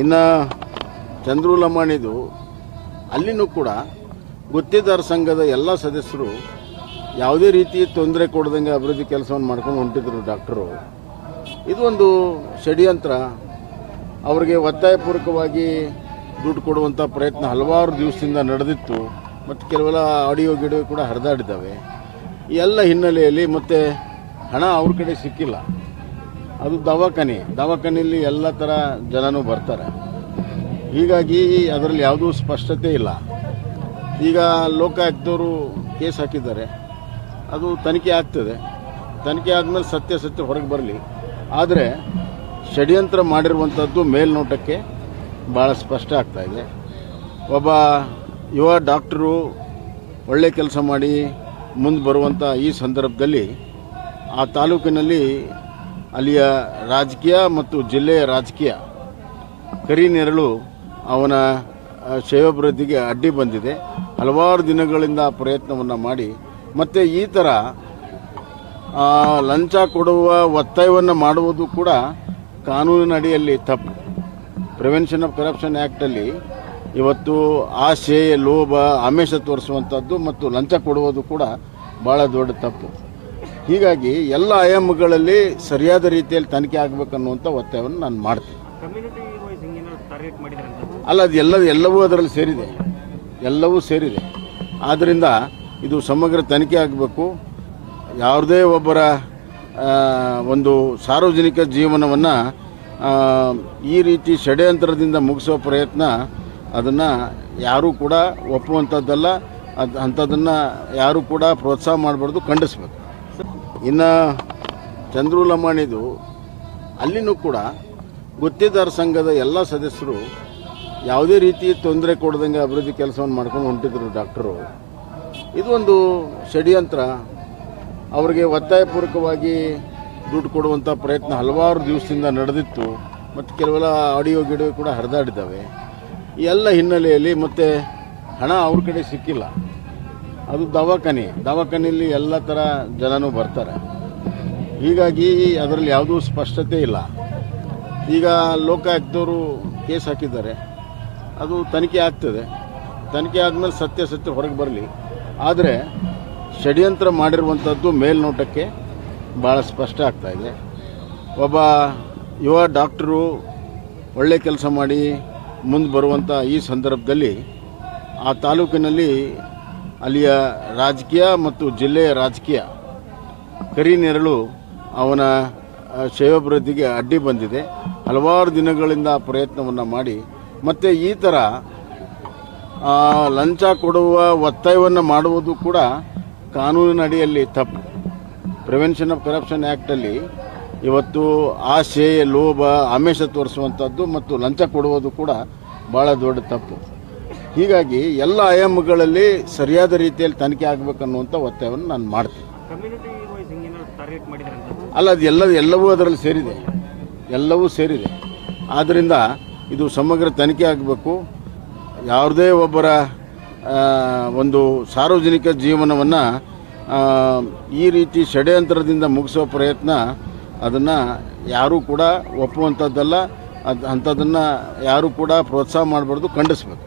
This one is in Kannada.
ಇನ್ನು ಚಂದ್ರು ಲಮಾಣಿದು ಅಲ್ಲಿನೂ ಕೂಡ ಗುತ್ತಿದಾರ ಸಂಘದ ಎಲ್ಲ ಸದಸ್ಯರು ಯಾವುದೇ ರೀತಿ ತೊಂದರೆ ಕೊಡದಂಗೆ ಅಭಿವೃದ್ಧಿ ಕೆಲಸವನ್ನು ಮಾಡ್ಕೊಂಡು ಹೊಂಟಿದ್ರು ಡಾಕ್ಟರು. ಇದು ಒಂದು ಷಡ್ಯಂತ್ರ. ಅವರಿಗೆ ಒತ್ತಾಯಪೂರ್ವಕವಾಗಿ ದುಡ್ಡು ಕೊಡುವಂಥ ಪ್ರಯತ್ನ ಹಲವಾರು ದಿವಸದಿಂದ ನಡೆದಿತ್ತು ಮತ್ತು ಕೆಲವೆಲ್ಲ ಆಡಿಯೋ ಗಿಡಿಯೋ ಕೂಡ ಹರಿದಾಡಿದ್ದಾವೆ. ಈ ಎಲ್ಲ ಹಿನ್ನೆಲೆಯಲ್ಲಿ ಮತ್ತೆ ಹಣ ಅವ್ರ ಕಡೆ ಸಿಕ್ಕಿಲ್ಲ. ಅದು ದವಾಖಾನೆಯಲ್ಲಿ ಎಲ್ಲ ಥರ ಜನನೂ ಬರ್ತಾರೆ. ಹೀಗಾಗಿ ಅದರಲ್ಲಿ ಯಾವುದೂ ಸ್ಪಷ್ಟತೆ ಇಲ್ಲ. ಈಗ ಲೋಕಾಯುಕ್ತವರು ಕೇಸ್ ಹಾಕಿದ್ದಾರೆ, ಅದು ತನಿಖೆ ಆಗ್ತದೆ. ತನಿಖೆ ಆದಮೇಲೆ ಸತ್ಯ ಹೊರಗೆ ಬರಲಿ. ಆದರೆ ಷಡ್ಯಂತ್ರ ಮಾಡಿರುವಂಥದ್ದು ಮೇಲ್ನೋಟಕ್ಕೆ ಭಾಳ ಸ್ಪಷ್ಟ ಆಗ್ತಾ ಇದೆ. ಒಬ್ಬ ಯುವ ಡಾಕ್ಟರು ಒಳ್ಳೆ ಕೆಲಸ ಮಾಡಿ ಮುಂದೆ ಬರುವಂಥ ಈ ಸಂದರ್ಭದಲ್ಲಿ ಆ ತಾಲೂಕಿನಲ್ಲಿ ಅಲ್ಲಿಯ ರಾಜಕೀಯ ಮತ್ತು ಜಿಲ್ಲೆಯ ರಾಜಕೀಯ ಕರಿ ನೆರಳು ಅವನ ಶ್ರೇಯೋಭಿವೃದ್ಧಿಗೆ ಅಡ್ಡಿ ಬಂದಿದೆ. ಹಲವಾರು ದಿನಗಳಿಂದ ಪ್ರಯತ್ನವನ್ನು ಮಾಡಿ ಮತ್ತು ಈ ಥರ ಲಂಚ ಕೊಡುವ ಒತ್ತಾಯವನ್ನು ಮಾಡುವುದು ಕೂಡ ಕಾನೂನಿನ ಅಡಿಯಲ್ಲಿ ತಪ್ಪು. ಪ್ರಿವೆನ್ಷನ್ ಆಫ್ ಕರಪ್ಷನ್ ಆ್ಯಕ್ಟಲ್ಲಿ ಇವತ್ತು ಆಸೆ, ಲೋಭ, ಆಮಿಷ ತೋರಿಸುವಂಥದ್ದು ಮತ್ತು ಲಂಚ ಕೊಡುವುದು ಕೂಡ ಭಾಳ ದೊಡ್ಡ ತಪ್ಪು. ಹೀಗಾಗಿ ಎಲ್ಲ ಆಯಾಮಗಳಲ್ಲಿ ಸರಿಯಾದ ರೀತಿಯಲ್ಲಿ ತನಿಖೆ ಆಗಬೇಕನ್ನುವಂಥ ಒತ್ತಾಯವನ್ನು ನಾನು ಮಾಡ್ತೀನಿ. ಅಲ್ಲ, ಅದು ಎಲ್ಲವೂ ಅದರಲ್ಲಿ ಸೇರಿದೆ, ಎಲ್ಲವೂ ಸೇರಿದೆ. ಆದ್ದರಿಂದ ಇದು ಸಮಗ್ರ ತನಿಖೆ ಆಗಬೇಕು. ಯಾವುದೇ ಒಬ್ಬರ ಒಂದು ಸಾರ್ವಜನಿಕ ಜೀವನವನ್ನು ಈ ರೀತಿ ಷಡ್ಯಂತ್ರದಿಂದ ಮುಗಿಸೋ ಪ್ರಯತ್ನ ಅದನ್ನು ಯಾರೂ ಕೂಡ ಒಪ್ಪುವಂಥದ್ದಲ್ಲ. ಅಂಥದ್ದನ್ನು ಯಾರೂ ಕೂಡ ಪ್ರೋತ್ಸಾಹ ಮಾಡಬಾರ್ದು, ಖಂಡಿಸಬೇಕು. ಇನ್ನು ಚಂದ್ರು ಲಮಾಣಿದು ಅಲ್ಲಿನೂ ಕೂಡ ಗುತ್ತಿದಾರ ಸಂಘದ ಎಲ್ಲ ಸದಸ್ಯರು ಯಾವುದೇ ರೀತಿ ತೊಂದರೆ ಕೊಡದಂಗೆ ಅಭಿವೃದ್ಧಿ ಕೆಲಸವನ್ನು ಮಾಡ್ಕೊಂಡು ಹೊಂಟಿದ್ರು ಡಾಕ್ಟರು. ಇದು ಒಂದು ಷಡ್ಯಂತ್ರ. ಅವರಿಗೆ ಒತ್ತಾಯಪೂರ್ವಕವಾಗಿ ದುಡ್ಡು ಕೊಡುವಂಥ ಪ್ರಯತ್ನ ಹಲವಾರು ದಿವಸದಿಂದ ನಡೆದಿತ್ತು ಮತ್ತು ಕೆಲವೆಲ್ಲ ಆಡಿಯೋ ಗಿಡಿಯೋ ಕೂಡ ಹರಿದಾಡಿದ್ದಾವೆ. ಈ ಎಲ್ಲ ಹಿನ್ನೆಲೆಯಲ್ಲಿ ಮತ್ತೆ ಹಣ ಅವ್ರ ಕಡೆ ಸಿಕ್ಕಿಲ್ಲ. ಅದು ದವಾಖಾನೆಯಲ್ಲಿ ಎಲ್ಲ ಥರ ಜನನೂ ಬರ್ತಾರೆ. ಹೀಗಾಗಿ ಅದರಲ್ಲಿ ಯಾವುದೂ ಸ್ಪಷ್ಟತೆ ಇಲ್ಲ. ಈಗ ಲೋಕಾಯುಕ್ತವರು ಕೇಸ್ ಹಾಕಿದ್ದಾರೆ, ಅದು ತನಿಖೆ ಆಗ್ತದೆ. ತನಿಖೆ ಆದಮೇಲೆ ಸತ್ಯ ಹೊರಗೆ ಬರಲಿ. ಆದರೆ ಷಡ್ಯಂತ್ರ ಮಾಡಿರುವಂಥದ್ದು ಮೇಲ್ನೋಟಕ್ಕೆ ಭಾಳ ಸ್ಪಷ್ಟ ಆಗ್ತಾ ಇದೆ. ಒಬ್ಬ ಯುವ ಡಾಕ್ಟರು ಒಳ್ಳೆ ಕೆಲಸ ಮಾಡಿ ಮುಂದೆ ಬರುವಂಥ ಈ ಸಂದರ್ಭದಲ್ಲಿ ಆ ತಾಲೂಕಿನಲ್ಲಿ ಅಲ್ಲಿಯ ರಾಜಕೀಯ ಮತ್ತು ಜಿಲ್ಲೆಯ ರಾಜಕೀಯ ಕರಿ ನೆರಳು ಅವನ ಶ್ರೇಯೋಭಿವೃದ್ಧಿಗೆ ಅಡ್ಡಿ ಬಂದಿದೆ. ಹಲವಾರು ದಿನಗಳಿಂದ ಪ್ರಯತ್ನವನ್ನು ಮಾಡಿ ಮತ್ತು ಈ ಥರ ಲಂಚ ಕೊಡುವ ಒತ್ತಾಯವನ್ನು ಮಾಡುವುದು ಕೂಡ ಕಾನೂನಿನ ಅಡಿಯಲ್ಲಿ ತಪ್ಪು. ಪ್ರಿವೆನ್ಷನ್ ಆಫ್ ಕರಪ್ಷನ್ ಆ್ಯಕ್ಟಲ್ಲಿ ಇವತ್ತು ಆಸೆ, ಲೋಭ, ಆಮಿಷ ತೋರಿಸುವಂಥದ್ದು ಮತ್ತು ಲಂಚ ಕೊಡುವುದು ಕೂಡ ಭಾಳ ದೊಡ್ಡ ತಪ್ಪು. ಹೀಗಾಗಿ ಎಲ್ಲ ಆಯಾಮಗಳಲ್ಲಿ ಸರಿಯಾದ ರೀತಿಯಲ್ಲಿ ತನಿಖೆ ಆಗಬೇಕನ್ನುವಂಥ ಒತ್ತಾಯವನ್ನು ನಾನು ಮಾಡ್ತೀನಿ. ಅಲ್ಲ, ಅದು ಎಲ್ಲವೂ ಅದರಲ್ಲಿ ಸೇರಿದೆ, ಎಲ್ಲವೂ ಸೇರಿದೆ. ಆದ್ದರಿಂದ ಇದು ಸಮಗ್ರ ತನಿಖೆ ಆಗಬೇಕು. ಯಾವುದೇ ಒಬ್ಬರ ಒಂದು ಸಾರ್ವಜನಿಕ ಜೀವನವನ್ನು ಈ ರೀತಿ ಷಡ್ಯಂತ್ರದಿಂದ ಮುಗಿಸೋ ಪ್ರಯತ್ನ ಅದನ್ನು ಯಾರೂ ಕೂಡ ಒಪ್ಪುವಂಥದ್ದಲ್ಲ. ಅಂಥದ್ದನ್ನು ಯಾರೂ ಕೂಡ ಪ್ರೋತ್ಸಾಹ ಮಾಡಬಾರ್ದು, ಖಂಡಿಸಬೇಕು.